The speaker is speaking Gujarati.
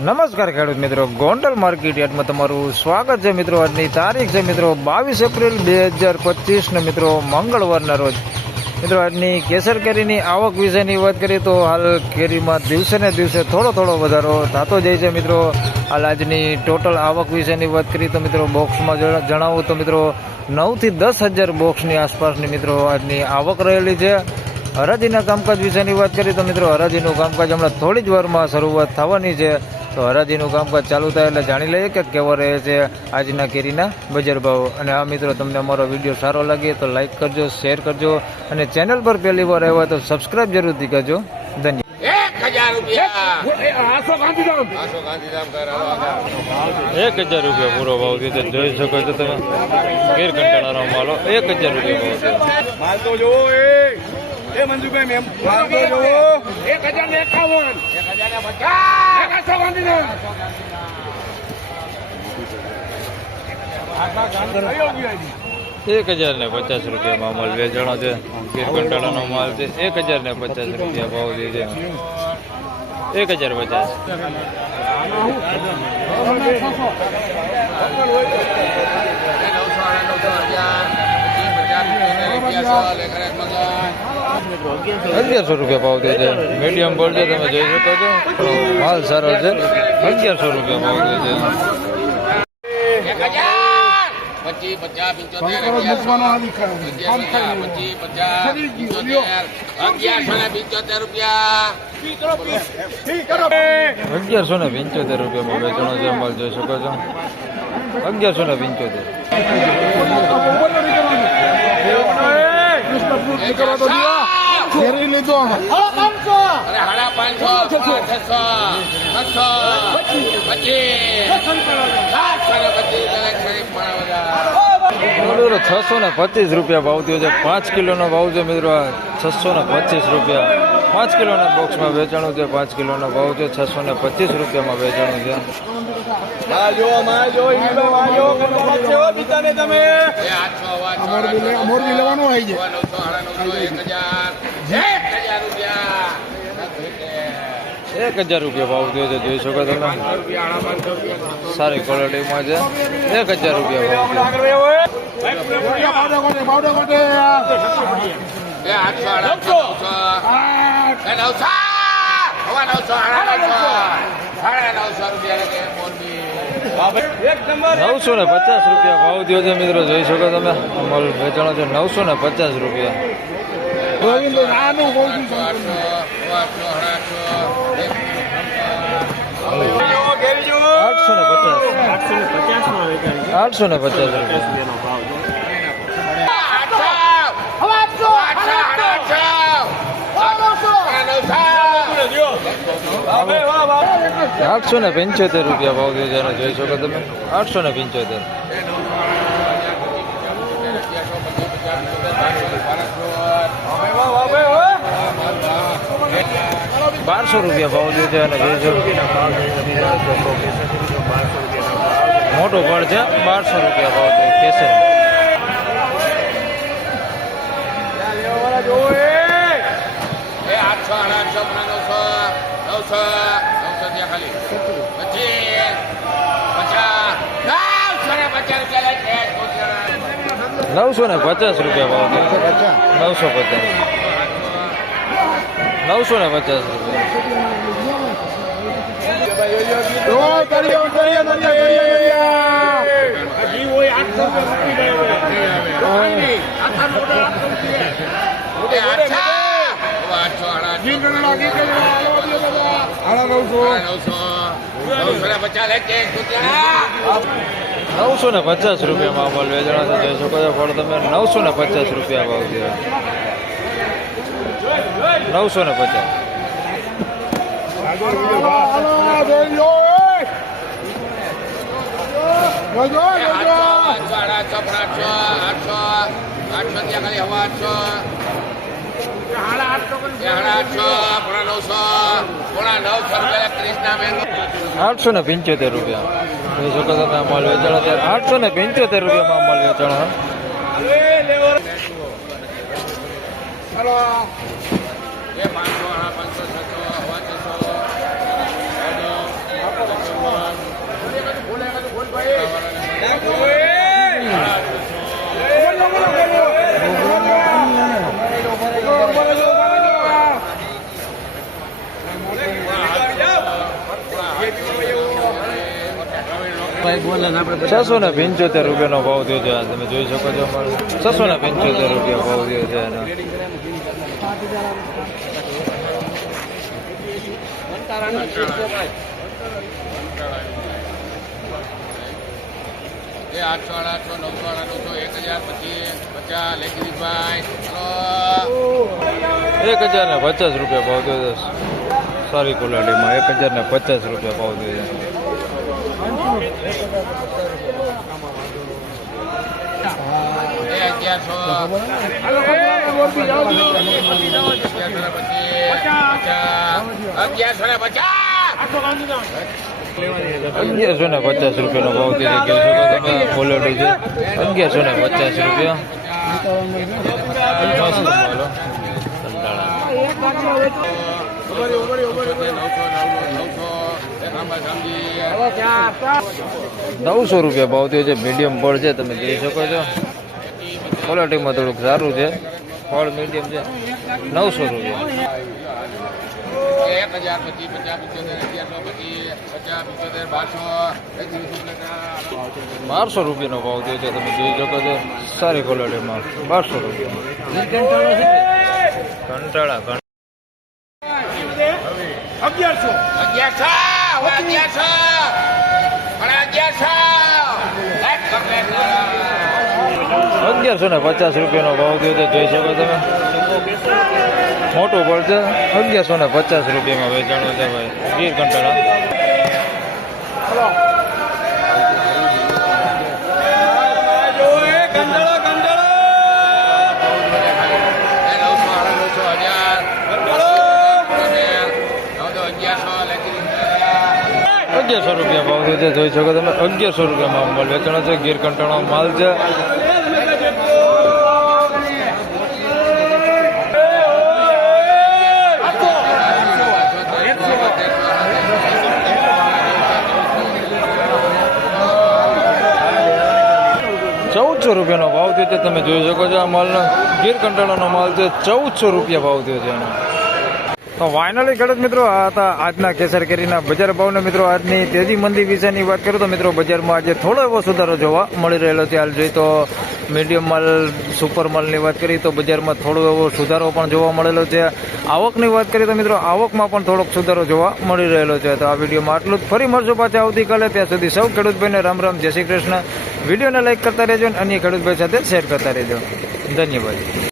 નમસ્કાર ખેડૂત મિત્રો, ગોંડલ માર્કેટ યાર્ડમાં તમારું સ્વાગત છે મિત્રો. આજની તારીખ છે મિત્રો 22 એપ્રિલ 2025 ને મિત્રો મંગળવારના રોજ. મિત્રો આજની કેસર કેરીની આવક વિશેની વાત કરીએ તો હાલ કેરીમાં દિવસે ને દિવસે થોડો વધારો થતો જાય છે મિત્રો. હાલ આજની ટોટલ આવક વિશેની વાત કરીએ તો મિત્રો બોક્સમાં જણાવું તો મિત્રો 9 થી 10,000 બોક્સની આસપાસની મિત્રો આજની આવક રહેલી છે. હરાજીના કામકાજ વિશેની વાત કરીએ તો મિત્રો હરાજીનું કામકાજ હમણાં થોડી જ વારમાં શરૂઆત થવાની છે. તો હરાજીનું કામકાજ ચાલુ થાય એટલે જાણી લઈએ કે કેવો રહે છે આજના કેરીના બજાર ભાવ. અને આ મિત્રો તમને અમારો વિડીયો સારો લાગે તો લાઈક કરજો, શેર કરજો અને ચેનલ પર પહેલી વાર આવ્યા તો સબસ્ક્રાઇબ જરૂરથી કરજો. ધન્યવાદ. 1000 રૂપિયા 1000 રૂપિયા પૂરો ભાવ દીધો જોઈ શકો છો તમે. ગેર કંટાળાનો માલો 1000 રૂપિયા માલ તો જોવો એ મંજુભાઈ મેમ માલ તો જોવો 1051 1050 રૂપિયામાં માલ વેચાણો છે. ગીર કંટાળાનો માલ છે 1050 રૂપિયા ભાવ દે છે. 1050. ₹1100 ભાવ દે છે. મીડિયમ બોલ છે, તમે જોઈ શકો છો. માલ સારો છે. 1100 રૂપિયા ભાવ દે છે. 1175 રૂપિયામાં વેચાણો છે માલ જોઈ શકો છો. 1175. ₹625 ભાવ થયો છે. 5 કિલોનો ભાવ છે મિત્રો. 625 રૂપિયા 5 કિલોના બોક્સમાં વેચાણું છે. 5 કિલોનો ભાવ છે. 625 રૂપિયામાં વેચાણું છે. મોરબી લેવાનું હોય છે. 1000 રૂપિયા ભાવ થયો છે જોઈ શકો તમે. સારી ક્વોલિટીમાં છે. 1000 રૂપિયા ભાવ ₹950 ભાવ થયો છે મિત્રો જોઈ શકો તમે. માલ વેચાણો છે 950 રૂપિયા. 850 રૂપિયા. ₹875 રૂપિયા ભાવ દે છે જોઈ શકો તમે. 875. 1200 રૂપિયા ભાવ દે છે અને જોઈ શકો મોટો ફળ છે. 1200 રૂપિયા ભાવ છે કેસર. 950 રૂપિયા ભાવ છે. 950. 950 ₹950 રૂપિયામાં માલ વેચાણો છે જોઈ શકો છો. ફળ તમે 950 રૂપિયા ભાવ છે. 950. 875 રૂપિયા જોઈ શકો તમે. માલ વેચાણો છે 875 રૂપિયામાં માલ વેચાણો. 675 રૂપિયાનો ભાવ થયો છે આ તમે જોઈ શકો છો અમારો 675 રૂપિયા ભાવ થયો છે એનો. એ 800, 900, 1000, 50, લેખીભાઈ 1050 રૂપિયા ભાવ થયો છે સારી ક્વોલિટીમાં 1050 રૂપિયા ભાવ થયો છે. ₹1150 રૂપિયાનો ભાવ થયો છે તમે ક્વોલિટી છે ₹1150 રૂપિયા. મસ્ત માલ હો. કંટાળા. 900 રૂપિયા ભાવ થયો છે મીડિયમ ફળ છે તમે જોઈ શકો છો ક્વોલિટીમાં થોડુંક સારું છે ફળ મીડિયમ છે 900 રૂપિયા. 1200 રૂપિયાનો ભાવ થયો છે તમે જોઈ શકો છો સારી ક્વોલિટીમાં 1200 રૂપિયા. કંટાળા. 1150 રૂપિયાનો ભાવ થયો છે જોઈ શકો તમે મોટું ફળ છે 1150 રૂપિયામાં વેચાણું છે ભાઈ ગીર કંટાળા. ₹1100 રૂપિયા ભાવ થયો છે જોઈ શકો તમે 1100 રૂપિયામાં માલ વેચાણો છે ગીર કંટાળો માલ છે. ₹1400 રૂપિયાનો ભાવ થયો છે તમે જોઈ શકો છો આ માલનો ગીર કંટાળાનો માલ છે 1400 રૂપિયા ભાવ થયો છે એનો. તો ફાઇનલી ખેડૂત મિત્રો આ હતા આજના કેસર કેરીના બજાર ભાવના મિત્રો આજની તેજી મંદી વિશેની વાત કરું તો મિત્રો બજારમાં આજે થોડો એવો સુધારો જોવા મળી રહેલો છે. હાલ જોઈએ તો મીડિયમ માલ સુપર માલની વાત કરીએ તો બજારમાં થોડો એવો સુધારો પણ જોવા મળેલો છે. આવકની વાત કરીએ તો મિત્રો આવકમાં પણ થોડોક સુધારો જોવા મળી રહેલો છે. તો આ વિડીયોમાં આટલું જ. ફરી મળશું પાછા આવતીકાલે. ત્યાં સુધી સૌ ખેડૂતભાઈને રામ રામ, જય શ્રી કૃષ્ણ. વિડીયોને લાઈક કરતા રહેજો અને અન્ય ખેડૂતભાઈ સાથે શેર કરતા રહેજો. ધન્યવાદ.